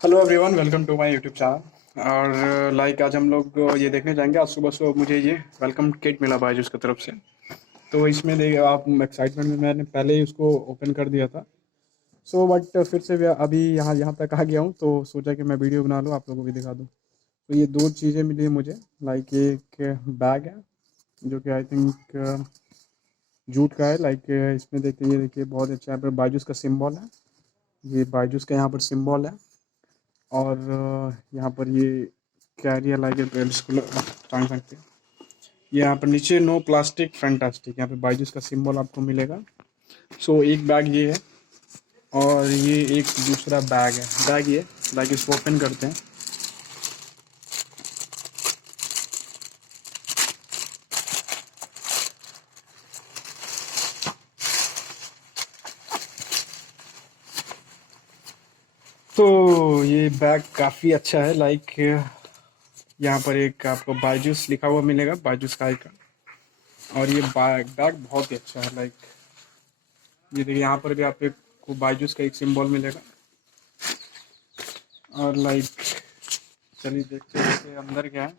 Hello everyone, welcome to my YouTube channel. और like आज हम लोग ये देखने जाएंगे। आज सुबह सुबह मुझे ये वेलकम किट मिला बायजूस की तरफ से। तो इसमें देखिए आप, एक्साइटमेंट में मैंने पहले ही उसको ओपन कर दिया था। बट फिर से अभी यहाँ यहाँ तक आ गया हूँ, तो सोचा कि मैं वीडियो बना लूँ, आप लोगों को भी दिखा दूँ। तो ये दो चीज़ें मिली हैं मुझे। लाइक एक बैग है जो कि आई थिंक जूट का है। लाइक इसमें देखिए, ये देखिए बहुत अच्छा यहाँ पर बायजूस का सिम्बॉल है। ये बायजूस का यहाँ पर सिम्बॉल है। और यहाँ पर ये कैरियर लाइक इसको टांग सकते हैं। ये यहाँ पर नीचे नो प्लास्टिक फैंटास्टिक, यहाँ पे बायजूस का सिंबल आपको मिलेगा। एक बैग ये है, और ये एक दूसरा बैग है। बैग ये बैग इसको ओपन करते हैं। तो ये बैग काफ़ी अच्छा है। लाइक यहाँ पर एक आपको बायजूस लिखा हुआ मिलेगा, बायजूस का आइकन। और ये बैग बैग बहुत ही अच्छा है। लाइक ये देखिए, यहाँ पर भी आपको बायजूस का एक सिंबल मिलेगा। और लाइक चलिए देखते हैं इसके अंदर क्या है।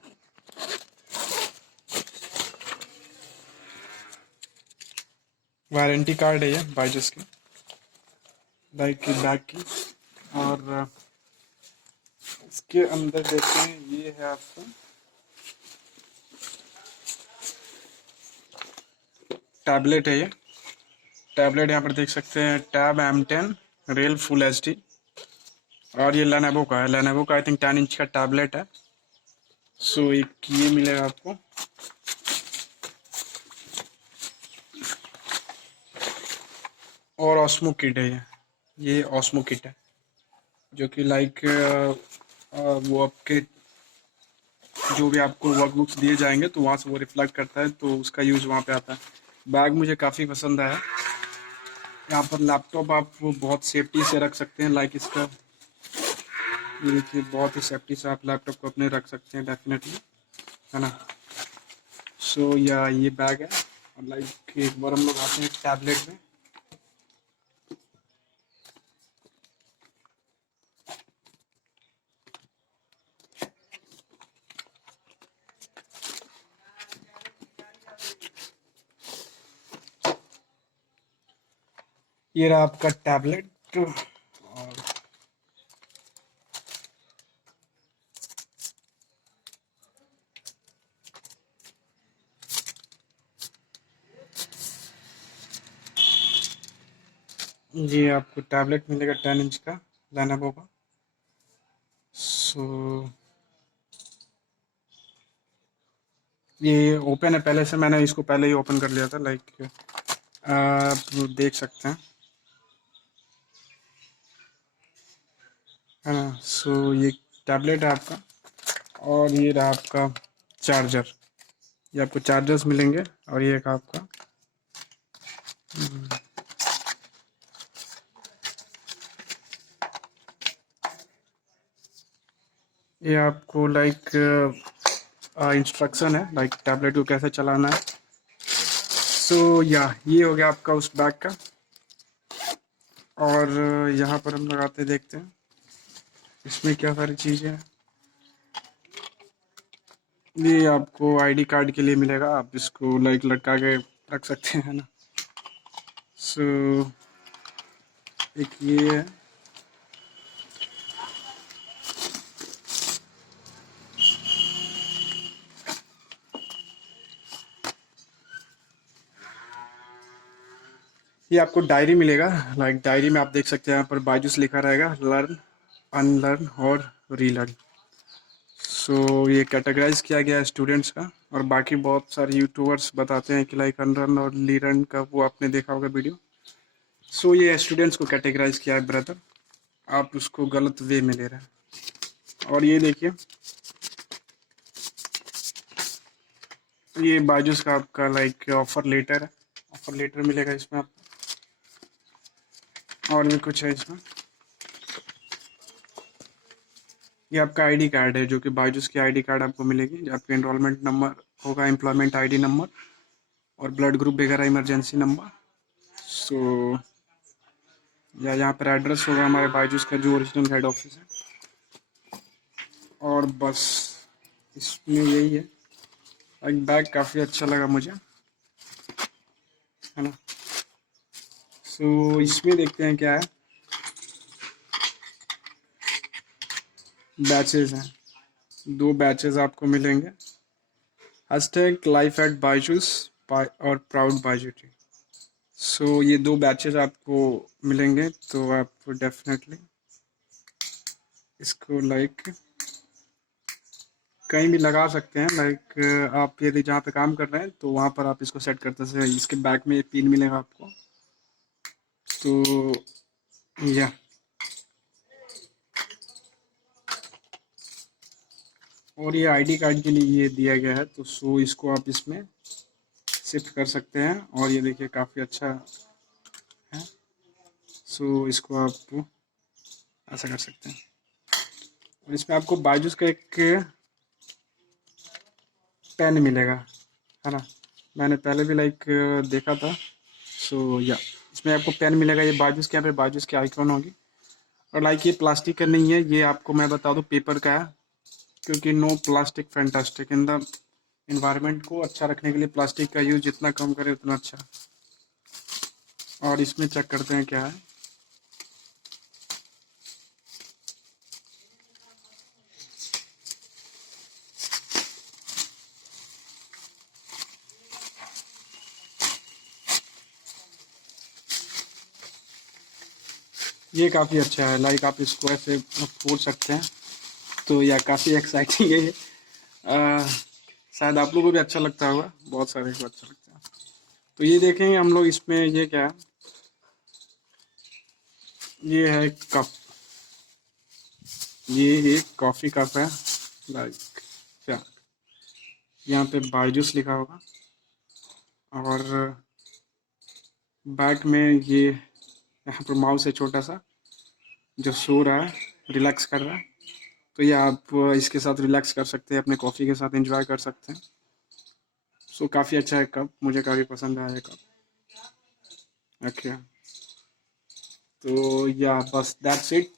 वारंटी कार्ड है ये बायजूस की, लाइक बैग की। और इसके अंदर देखते हैं, ये है आपका टैबलेट है। ये टैबलेट यहाँ पर देख सकते हैं, tab M10 real full HD। और ये लेनोवो का है, लेनोवो का आई थिंक 10 इंच का टैबलेट है। एक ये मिलेगा आपको। और ऑस्मो किट है ये ऑस्मो किट है, जो कि लाइक वो आपके जो भी आपको वर्कबुक्स दिए जाएंगे तो वहाँ से वो रिफ्लेक्ट करता है, तो उसका यूज़ वहाँ पे आता है। बैग मुझे काफ़ी पसंद आया। यहाँ पर लैपटॉप आप वो बहुत सेफ्टी से रख सकते हैं। लाइक इसका ये देखिए, बहुत ही सेफ्टी से आप लैपटॉप को अपने रख सकते हैं डेफिनेटली, है ना। या ये बैग है। और लाइक एक बार हम लोग आते हैं टैबलेट में। ये रहा आपका टैबलेट। और ये आपको टैबलेट मिलेगा 10 इंच का, लेनोवो का। सो ये ओपन है पहले से, मैंने इसको पहले ही ओपन कर लिया था। लाइक आप देख सकते हैं, है ना। ये टैबलेट है आपका। और ये रहा आपका चार्जर। ये आपको चार्जर्स मिलेंगे। और ये एक आपका ये आपको लाइक इंस्ट्रक्शन है, लाइक टैबलेट को कैसे चलाना है। ये हो गया आपका उस बैग का। और यहाँ पर हम लगाते देखते हैं इसमें क्या सारी चीज़ें हैं। ये आपको आईडी कार्ड के लिए मिलेगा, आप इसको लाइक लटका के रख सकते हैं ना। सो एक ये है। ये आपको डायरी मिलेगा। लाइक डायरी में आप देख सकते हैं, यहाँ पर बायजूस लिखा रहेगा, लर्न, अनलर्न और रीलर्न। ये कैटेगराइज किया गया है स्टूडेंट्स का। और बाकी बहुत सारे यूट्यूबर्स बताते हैं कि लाइक अनलर्न और रीलर्न का, वो आपने देखा होगा वीडियो। ये स्टूडेंट्स को कैटेगराइज किया है ब्रदर, आप उसको गलत वे में ले रहे हैं। और ये देखिए, ये बायजूस का आपका लाइक ऑफर लेटर है। ऑफर लेटर मिलेगा इसमें आपको। और भी कुछ है इसमें। ये आपका आईडी कार्ड है, जो कि बायजूस की आईडी कार्ड आपको मिलेगी। आपका एनरोलमेंट नंबर होगा, एम्प्लॉयमेंट आईडी नंबर, और ब्लड ग्रुप वगैरह, इमरजेंसी नंबर। सो यहाँ पर एड्रेस होगा हमारे बायजूस का, जो ओरिजिनल हेड ऑफिस है। और बस इसमें यही है। एक बैग काफ़ी अच्छा लगा मुझे, है ना। सो इसमें देखते हैं क्या है। बैचेस हैं, 2 बैचेस आपको मिलेंगे। हैशटैग लाइफ एट बायजूस और प्राउड बायजूटी। सो ये 2 बैचेस आपको मिलेंगे, तो आप डेफिनेटली इसको लाइक कहीं भी लगा सकते हैं। लाइक आप यदि जहाँ पे काम कर रहे हैं तो वहाँ पर आप इसको सेट करते हैं। इसके बैक में एक पिन मिलेगा आपको, तो या और ये आईडी कार्ड के लिए ये दिया गया है, तो सो इसको आप इसमें शिफ्ट कर सकते हैं। और ये देखिए काफ़ी अच्छा है। सो इसको आप ऐसा कर सकते हैं। और इसमें आपको बायजूस का एक पेन मिलेगा, है ना। मैंने पहले भी लाइक देखा था। सो या इसमें आपको पेन मिलेगा। ये बायजूस के यहाँ पे बायजूस की आइकॉन होगी। और लाइक ये प्लास्टिक का नहीं है, ये आपको मैं बता दूं पेपर का है, क्योंकि no plastic fantastic in the environment को अच्छा रखने के लिए प्लास्टिक का यूज जितना कम करे उतना अच्छा। और इसमें चेक करते हैं क्या है। ये काफ़ी अच्छा है, लाइक आप इसको ऐसे फोड़ सकते हैं। तो यह काफ़ी एक्साइटिंग है ये। शायद आप लोगों को भी अच्छा लगता होगा, बहुत सारे को अच्छा लगता है। तो ये देखेंगे हम लोग इसमें, ये क्या है, ये है कप। ये एक कॉफ़ी कप है, लाइक क्या यहाँ पे बायजूस लिखा होगा। और बैक में ये यहाँ पर माउस है छोटा सा, जो सो रहा है, रिलैक्स कर रहा है। तो ये आप इसके साथ रिलैक्स कर सकते हैं, अपने कॉफ़ी के साथ एंजॉय कर सकते हैं। सो काफ़ी अच्छा है कप, मुझे काफ़ी पसंद आया है कप। ओके, तो या बस दैट्स इट।